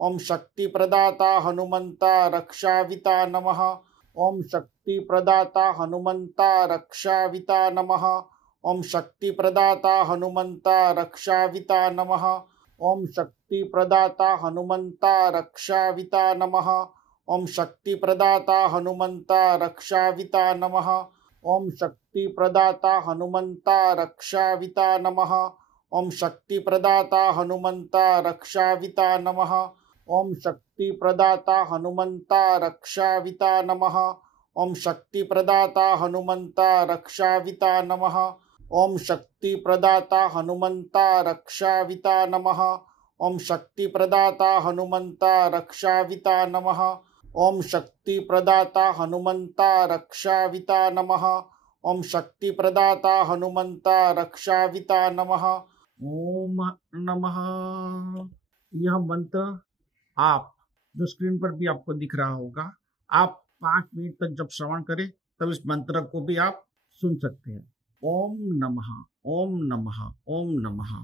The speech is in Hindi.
ओम शक्ति प्रदाता हनुमंता रक्षाविता नमः। ओम शक्ति प्रदाता हनुमंता रक्षाविता नमः। ओम शक्ति प्रदाता हनुमंता रक्षाविता नमः। ओम शक्ति प्रदाता हनुमंता रक्षाविता नमः। ओम शक्ति प्रदाता हनुमंता रक्षाविता नमः। ओम शक्ति प्रदाता हनुमंता रक्षाविता नमः। ओम शक्ति प्रदाता हनुमंता रक्षाविता नमः। ओम शक्ति प्रदाता हनुमंता रक्षाविता नमः। ओम शक्ति प्रदाता हनुमंता रक्षाविता नमः। ओम शक्ति प्रदाता हनुमंता रक्षाविता नमः। ओम शक्ति प्रदाता हनुमंता रक्षाविता नमः। ओम शक्ति प्रदाता हनुमंता रक्षाविता नमः। ओम शक्ति प्रदाता हनुमंता रक्षाविता नमः। ओम नमः। यह मंत्र आप जो स्क्रीन पर भी आपको दिख रहा होगा, आप 5 मिनट तक जब श्रवण करें तब इस मंत्र को भी आप सुन सकते हैं। ओम नमः, ओम नमः, ओम नमः।